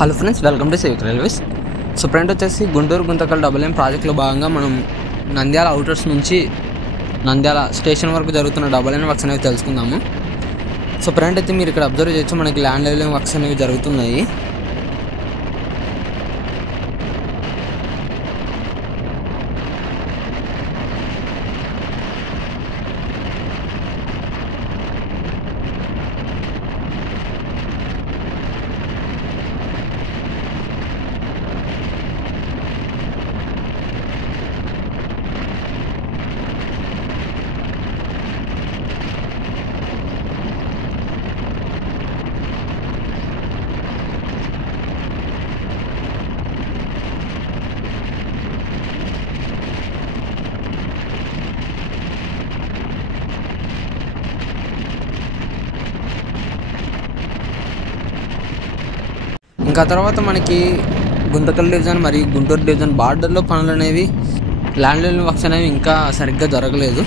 Hello friends, welcome to సేవిక్ railways. So friend వచ్చేసి Guntur Guntakal double ఎం ప్రాజెక్టులో భాగంగా మనం నంద్యాల అవుటర్స్ నుంచి నంద్యాల స్టేషన్ వరకు జరుగుతున్న డబుల్ ఎం వర్క్స్ అనేవి తెలుసుకుందాము. సో ఫ్రెండ్ అయితే మీరు ఇక్కడ అబ్జర్వ్ చేయొచ్చు, మనకి ల్యాండ్ లెవెలింగ్ వర్క్స్ అనేవి జరుగుతున్నాయి. ఇంకా తర్వాత మనకి గుంతకల్ డివిజన్ మరియు గుంటూరు డివిజన్ బార్డర్లో పనులు అనేవి ల్యాండ్ లెవెలింగ్ వర్క్స్ అనేవి ఇంకా సరిగ్గా జరగలేదు.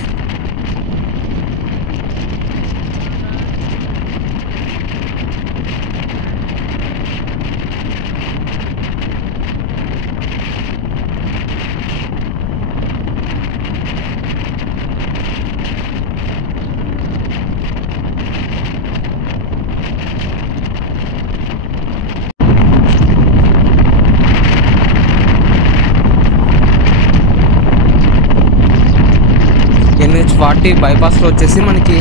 NH40 బైపాస్లో వచ్చేసి మనకి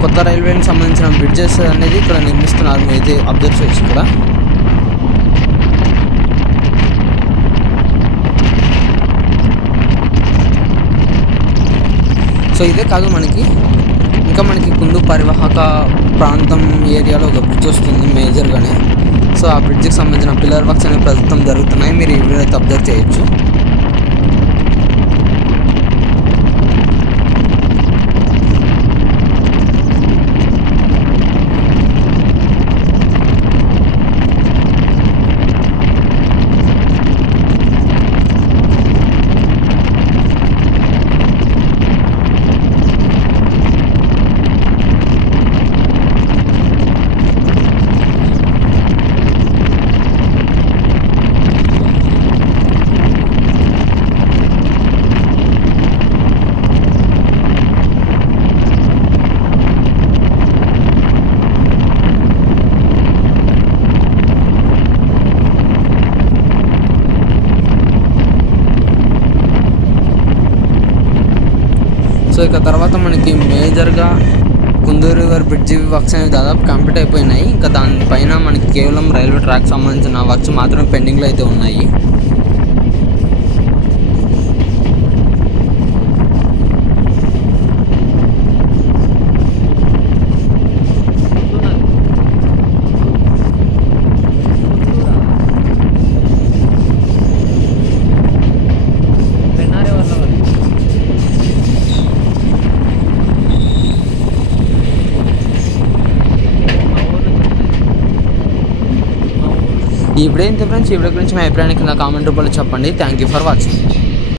కొత్త రైల్వేకి సంబంధించిన బ్రిడ్జెస్ అనేది ఇక్కడ నిర్మిస్తున్నారు. మీరు అయితే అబ్జర్వ్ చేయొచ్చు ఇక్కడ. సో ఇదే కాదు, మనకి కుందు పరివాహక ప్రాంతం ఏరియాలో ఒక బ్రిడ్జ్ వస్తుంది మేజర్గానే. సో ఆ బ్రిడ్జ్కి సంబంధించిన పిల్లర్ వర్క్స్ అనేవి ప్రస్తుతం జరుగుతున్నాయి. మీరు ఈ వీడియో అయితే అబ్జర్వ్ చేయొచ్చు. సో ఇక తర్వాత మనకి మేజర్గా కుందూరు రివర్ బ్రిడ్జి వర్క్స్ అనేవి దాదాపు కంప్లీట్ అయిపోయినాయి. ఇంకా దానిపైన మనకి కేవలం రైల్వే ట్రాక్ సంబంధించిన వర్క్స్ మాత్రమే పెండింగ్లో అయితే ఉన్నాయి. ఈ వీడియో ఇంత ఫ్రెండ్స్, ఈ వీడియో గురించి మీ అభిప్రాయాన్ని కింద కామెంట్ రూపంలో చెప్పండి. Thank you for watching.